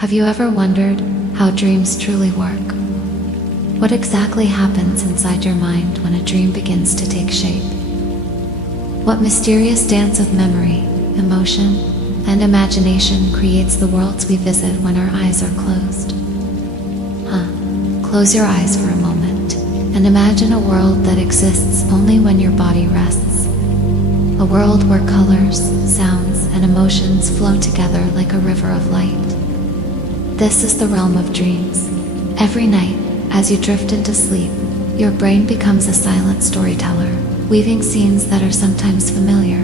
Have you ever wondered how dreams truly work? What exactly happens inside your mind when a dream begins to take shape? What mysterious dance of memory, emotion, and imagination creates the worlds we visit when our eyes are closed? Close your eyes for a moment and imagine a world that exists only when your body rests. A world where colors, sounds, and emotions flow together like a river of light. This is the realm of dreams. Every night, as you drift into sleep, your brain becomes a silent storyteller, weaving scenes that are sometimes familiar,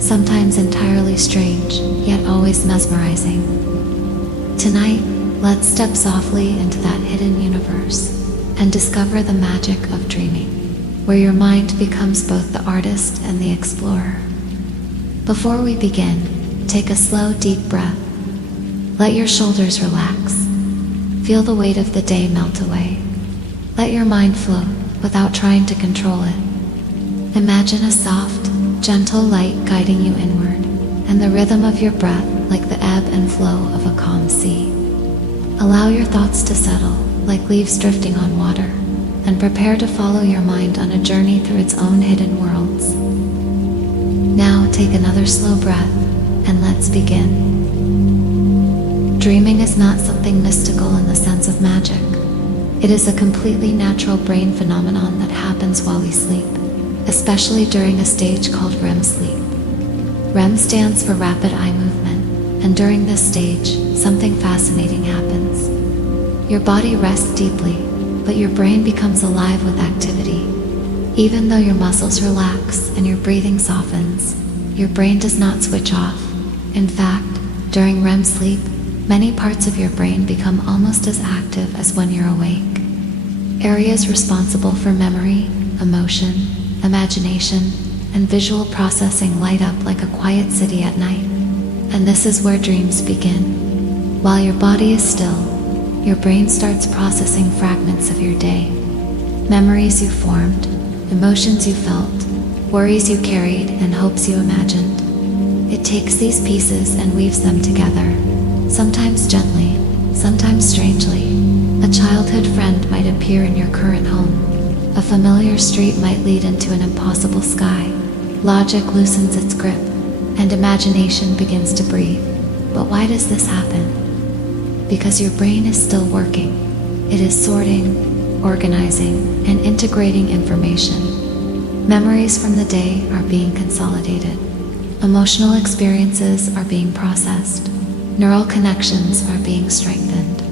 sometimes entirely strange, yet always mesmerizing. Tonight, let's step softly into that hidden universe and discover the magic of dreaming, where your mind becomes both the artist and the explorer. Before we begin, take a slow, deep breath. Let your shoulders relax. Feel the weight of the day melt away. Let your mind float without trying to control it. Imagine a soft, gentle light guiding you inward, and the rhythm of your breath like the ebb and flow of a calm sea. Allow your thoughts to settle like leaves drifting on water, and prepare to follow your mind on a journey through its own hidden worlds. Now take another slow breath, and let's begin. Dreaming is not something mystical in the sense of magic. It is a completely natural brain phenomenon that happens while we sleep, especially during a stage called REM sleep. REM stands for rapid eye movement, and during this stage, something fascinating happens. Your body rests deeply, but your brain becomes alive with activity. Even though your muscles relax and your breathing softens, your brain does not switch off. In fact, during REM sleep, many parts of your brain become almost as active as when you're awake. Areas responsible for memory, emotion, imagination, and visual processing light up like a quiet city at night. And this is where dreams begin. While your body is still, your brain starts processing fragments of your day. Memories you formed, emotions you felt, worries you carried, and hopes you imagined. It takes these pieces and weaves them together, sometimes gently, sometimes strangely. A childhood friend might appear in your current home. A familiar street might lead into an impossible sky. Logic loosens its grip, and imagination begins to breathe. But why does this happen? Because your brain is still working. It is sorting, organizing, and integrating information. Memories from the day are being consolidated. Emotional experiences are being processed. Neural connections are being strengthened.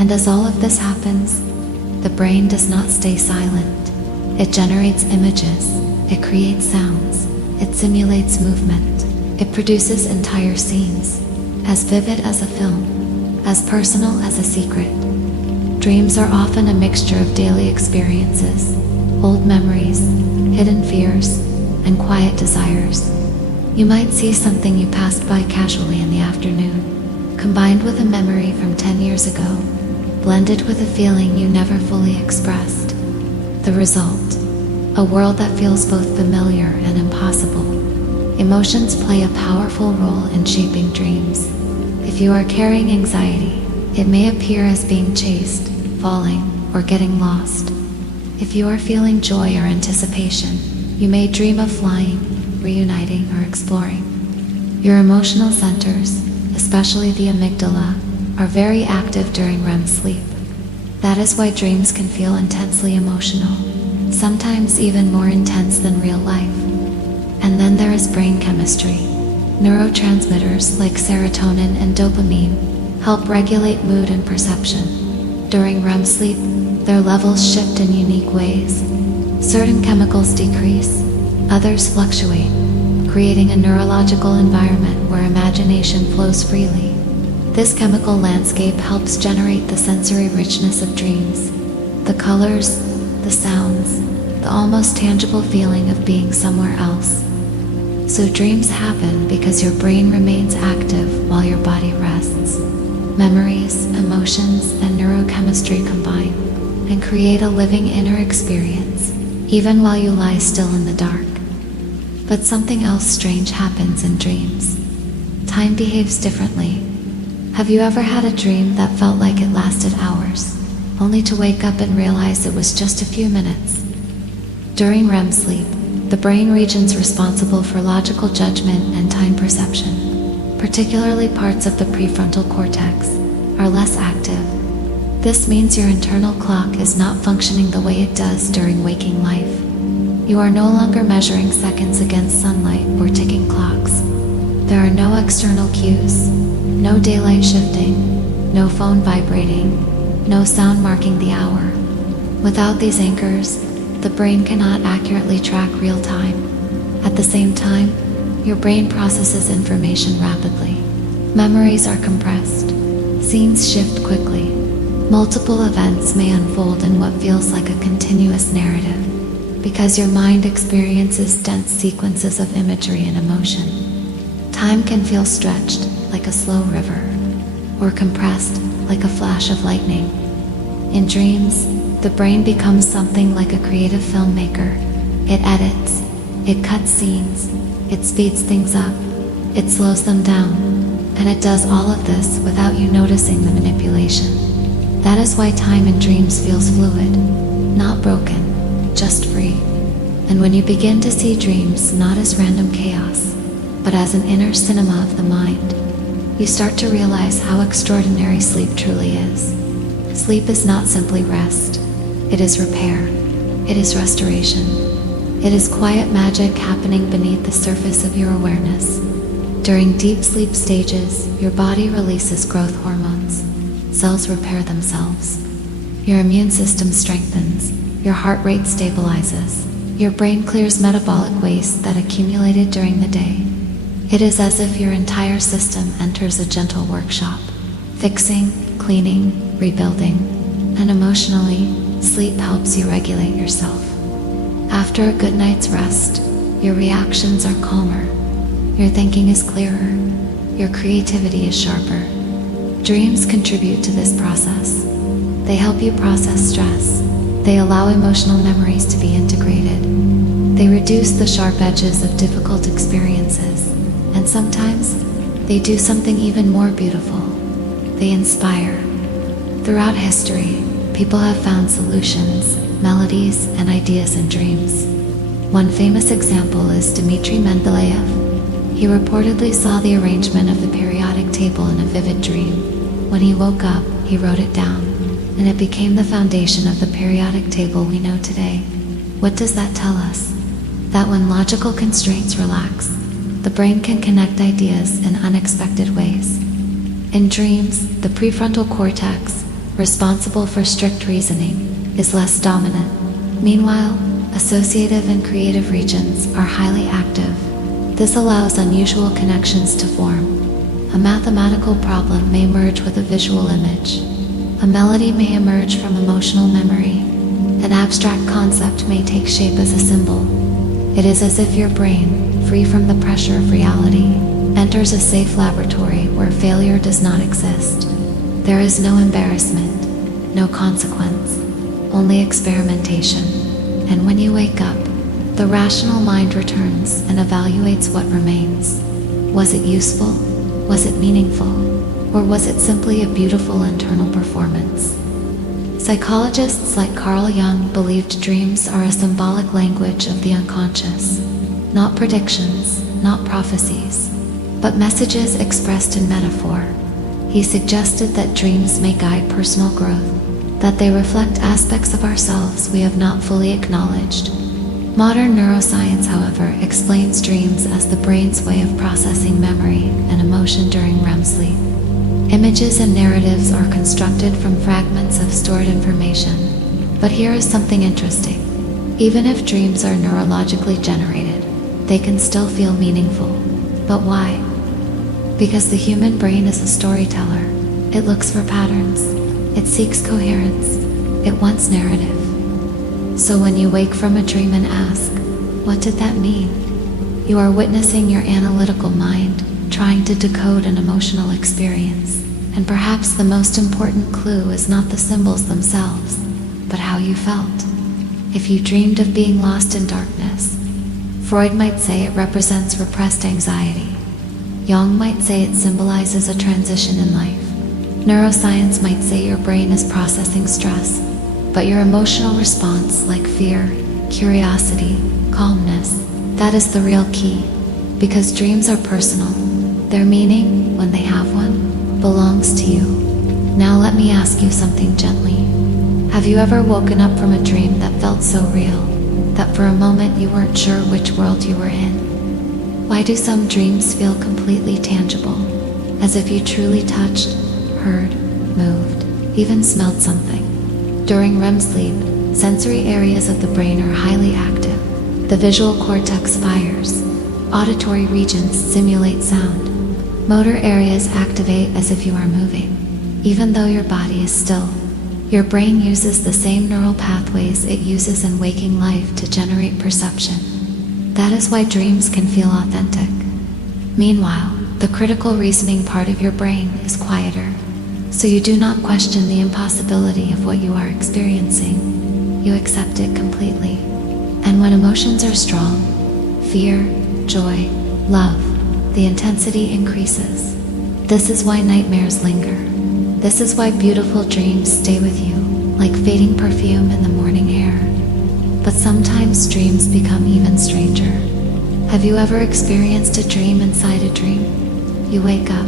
And as all of this happens, the brain does not stay silent. It generates images, it creates sounds, it simulates movement, it produces entire scenes, as vivid as a film, as personal as a secret. Dreams are often a mixture of daily experiences, old memories, hidden fears, and quiet desires. You might see something you passed by casually in the afternoon, combined with a memory from 10 years ago, blended with a feeling you never fully expressed. The result, a world that feels both familiar and impossible. Emotions play a powerful role in shaping dreams. If you are carrying anxiety, it may appear as being chased, falling, or getting lost. If you are feeling joy or anticipation, you may dream of flying, reuniting, or exploring. Your emotional centers, especially the amygdala, are very active during REM sleep. That is why dreams can feel intensely emotional, sometimes even more intense than real life. And then there is brain chemistry. Neurotransmitters like serotonin and dopamine help regulate mood and perception. During REM sleep, their levels shift in unique ways. Certain chemicals decrease, others fluctuate, creating a neurological environment where imagination flows freely. This chemical landscape helps generate the sensory richness of dreams. The colors, the sounds, the almost tangible feeling of being somewhere else. So dreams happen because your brain remains active while your body rests. Memories, emotions, and neurochemistry combine and create a living inner experience, even while you lie still in the dark. But something else strange happens in dreams. Time behaves differently. Have you ever had a dream that felt like it lasted hours, only to wake up and realize it was just a few minutes? During REM sleep, the brain regions responsible for logical judgment and time perception, particularly parts of the prefrontal cortex, are less active. This means your internal clock is not functioning the way it does during waking life. You are no longer measuring seconds against sunlight or ticking clocks. There are no external cues, no daylight shifting, no phone vibrating, no sound marking the hour. Without these anchors, the brain cannot accurately track real time. At the same time, your brain processes information rapidly. Memories are compressed. Scenes shift quickly. Multiple events may unfold in what feels like a continuous narrative, because your mind experiences dense sequences of imagery and emotion. Time can feel stretched, like a slow river, or compressed, like a flash of lightning. In dreams, the brain becomes something like a creative filmmaker. It edits, it cuts scenes, it speeds things up, it slows them down, and it does all of this without you noticing the manipulation. That is why time in dreams feels fluid, not broken, just free. And when you begin to see dreams not as random chaos, but as an inner cinema of the mind, you start to realize how extraordinary sleep truly is. Sleep is not simply rest. It is repair. It is restoration. It is quiet magic happening beneath the surface of your awareness. During deep sleep stages, your body releases growth hormones. Cells repair themselves. Your immune system strengthens. Your heart rate stabilizes. Your brain clears metabolic waste that accumulated during the day. It is as if your entire system enters a gentle workshop, fixing, cleaning, rebuilding, and emotionally, sleep helps you regulate yourself. After a good night's rest, your reactions are calmer, your thinking is clearer, your creativity is sharper. Dreams contribute to this process. They help you process stress. They allow emotional memories to be integrated. They reduce the sharp edges of difficult experiences. And sometimes, they do something even more beautiful. They inspire. Throughout history, people have found solutions, melodies, and ideas in dreams. One famous example is Dmitri Mendeleev. He reportedly saw the arrangement of the periodic table in a vivid dream. When he woke up, he wrote it down, and it became the foundation of the periodic table we know today. What does that tell us? That when logical constraints relax, the brain can connect ideas in unexpected ways. In dreams, the prefrontal cortex, responsible for strict reasoning, is less dominant. Meanwhile, associative and creative regions are highly active. This allows unusual connections to form. A mathematical problem may merge with a visual image. A melody may emerge from emotional memory. An abstract concept may take shape as a symbol. It is as if your brain, free from the pressure of reality, enters a safe laboratory where failure does not exist. There is no embarrassment, no consequence, only experimentation. And when you wake up, the rational mind returns and evaluates what remains. Was it useful? Was it meaningful? Or was it simply a beautiful internal performance? Psychologists like Carl Jung believed dreams are a symbolic language of the unconscious, not predictions, not prophecies, but messages expressed in metaphor. He suggested that dreams may guide personal growth, that they reflect aspects of ourselves we have not fully acknowledged. Modern neuroscience, however, explains dreams as the brain's way of processing memory and emotion during REM sleep. Images and narratives are constructed from fragments of stored information. But here is something interesting. Even if dreams are neurologically generated, they can still feel meaningful. But why? Because the human brain is a storyteller. It looks for patterns. It seeks coherence. It wants narrative. So when you wake from a dream and ask, what did that mean? You are witnessing your analytical mind trying to decode an emotional experience. And perhaps the most important clue is not the symbols themselves, but how you felt. If you dreamed of being lost in darkness, Freud might say it represents repressed anxiety. Jung might say it symbolizes a transition in life. Neuroscience might say your brain is processing stress, but your emotional response, like fear, curiosity, calmness, that is the real key. Because dreams are personal. Their meaning, when they have one, belongs to you. Now let me ask you something gently. Have you ever woken up from a dream that felt so real, that for a moment you weren't sure which world you were in? Why do some dreams feel completely tangible, as if you truly touched, heard, moved, even smelled something? During REM sleep, sensory areas of the brain are highly active. The visual cortex fires, auditory regions simulate sound, motor areas activate as if you are moving, even though your body is still. Your brain uses the same neural pathways it uses in waking life to generate perception. That is why dreams can feel authentic. Meanwhile, the critical reasoning part of your brain is quieter, so you do not question the impossibility of what you are experiencing. You accept it completely. And when emotions are strong, fear, joy, love, the intensity increases. This is why nightmares linger. This is why beautiful dreams stay with you, like fading perfume in the morning air. But sometimes dreams become even stranger. Have you ever experienced a dream inside a dream? You wake up,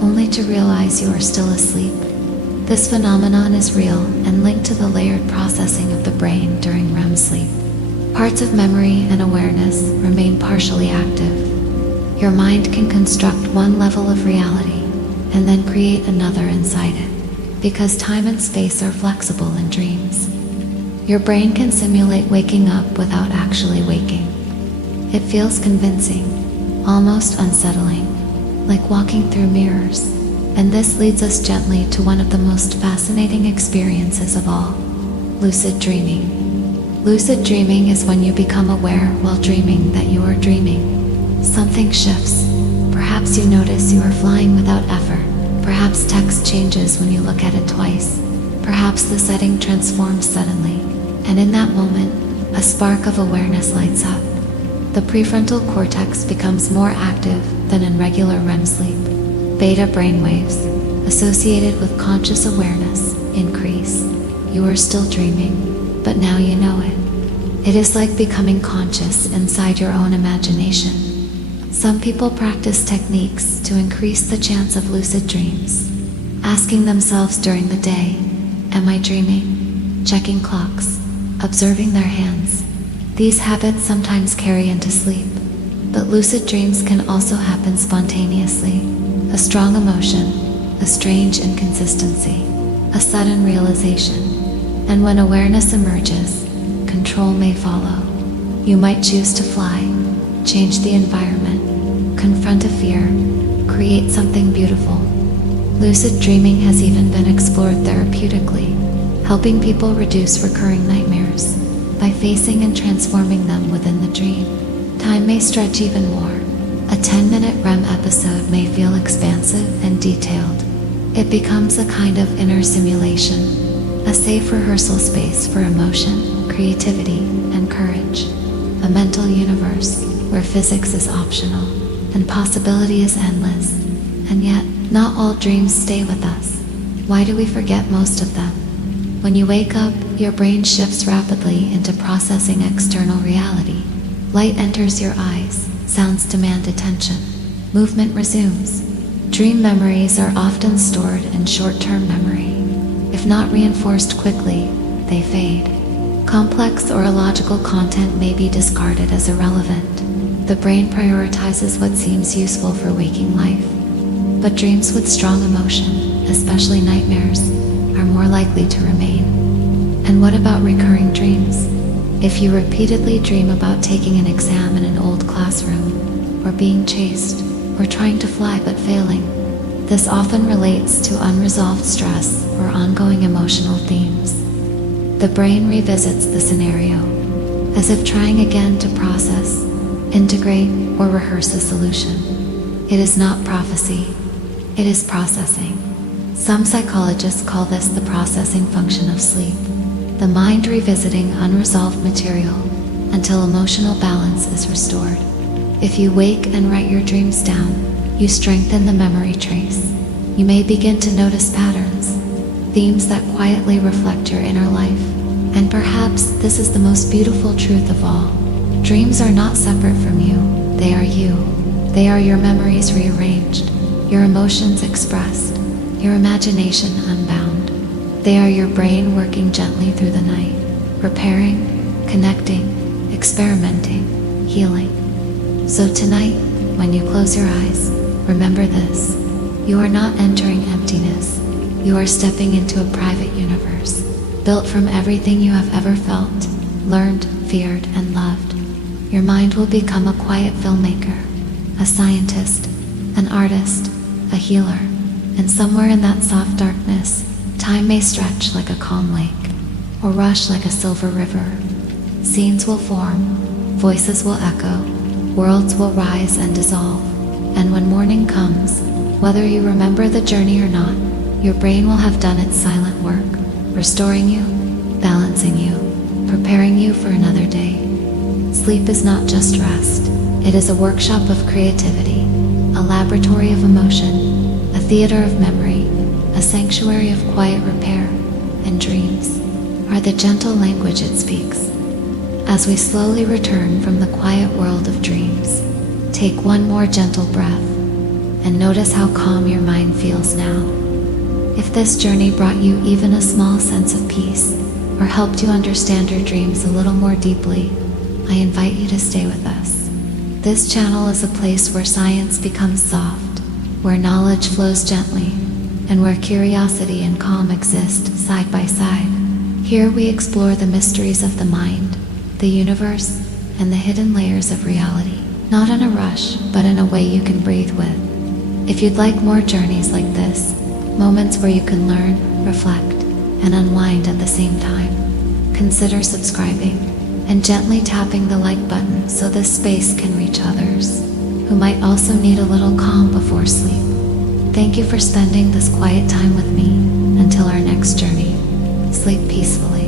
only to realize you are still asleep. This phenomenon is real and linked to the layered processing of the brain during REM sleep. Parts of memory and awareness remain partially active. Your mind can construct one level of reality and then create another inside it, because time and space are flexible in dreams. Your brain can simulate waking up without actually waking. It feels convincing, almost unsettling, like walking through mirrors. And this leads us gently to one of the most fascinating experiences of all, lucid dreaming. Lucid dreaming is when you become aware while dreaming that you are dreaming. Something shifts. Perhaps you notice you are flying without effort. Perhaps text changes when you look at it twice. Perhaps the setting transforms suddenly. And in that moment, a spark of awareness lights up. The prefrontal cortex becomes more active than in regular REM sleep. Beta brainwaves, associated with conscious awareness, increase. You are still dreaming, but now you know it. It is like becoming conscious inside your own imagination. Some people practice techniques to increase the chance of lucid dreams, asking themselves during the day, am I dreaming? Checking clocks, observing their hands. These habits sometimes carry into sleep, but lucid dreams can also happen spontaneously. A strong emotion, a strange inconsistency, a sudden realization. And when awareness emerges, control may follow. You might choose to fly, change the environment, confront a fear, create something beautiful. Lucid dreaming has even been explored therapeutically, helping people reduce recurring nightmares by facing and transforming them within the dream. Time may stretch even more. A 10-minute REM episode may feel expansive and detailed. It becomes a kind of inner simulation, a safe rehearsal space for emotion, creativity, and courage. A mental universe where physics is optional and possibility is endless. And yet, not all dreams stay with us. Why do we forget most of them? When you wake up, your brain shifts rapidly into processing external reality. Light enters your eyes, sounds demand attention, movement resumes. Dream memories are often stored in short-term memory. If not reinforced quickly, they fade. Complex or illogical content may be discarded as irrelevant. The brain prioritizes what seems useful for waking life. But dreams with strong emotion, especially nightmares, are more likely to remain. And what about recurring dreams? If you repeatedly dream about taking an exam in an old classroom, or being chased, or trying to fly but failing, this often relates to unresolved stress or ongoing emotional themes. The brain revisits the scenario, as if trying again to process, integrate, or rehearse a solution. It is not prophecy, it is processing. Some psychologists call this the processing function of sleep, the mind revisiting unresolved material until emotional balance is restored. If you wake and write your dreams down, you strengthen the memory trace. you may begin to notice patterns, themes that quietly reflect your inner life. And perhaps this is the most beautiful truth of all. Dreams are not separate from you, they are you. They are your memories rearranged, your emotions expressed, your imagination unbound. They are your brain working gently through the night, repairing, connecting, experimenting, healing. So tonight, when you close your eyes, remember this. You are not entering emptiness. You are stepping into a private universe, built from everything you have ever felt, learned, feared, and loved. Your mind will become a quiet filmmaker, a scientist, an artist, a healer, and somewhere in that soft darkness, time may stretch like a calm lake, or rush like a silver river. Scenes will form, voices will echo, worlds will rise and dissolve, and when morning comes, whether you remember the journey or not, your brain will have done its silent work, restoring you, balancing you, preparing you for another day. Sleep is not just rest. It is a workshop of creativity, a laboratory of emotion, a theater of memory, a sanctuary of quiet repair, and dreams are the gentle language it speaks. As we slowly return from the quiet world of dreams, take one more gentle breath and notice how calm your mind feels now. If this journey brought you even a small sense of peace or helped you understand your dreams a little more deeply, I invite you to stay with us. This channel is a place where science becomes soft, where knowledge flows gently, and where curiosity and calm exist side by side. Here we explore the mysteries of the mind, the universe, and the hidden layers of reality, not in a rush, but in a way you can breathe with. If you'd like more journeys like this, moments where you can learn, reflect, and unwind at the same time, consider subscribing and gently tapping the like button so this space can reach others who might also need a little calm before sleep. Thank you for spending this quiet time with me. Until our next journey, sleep peacefully.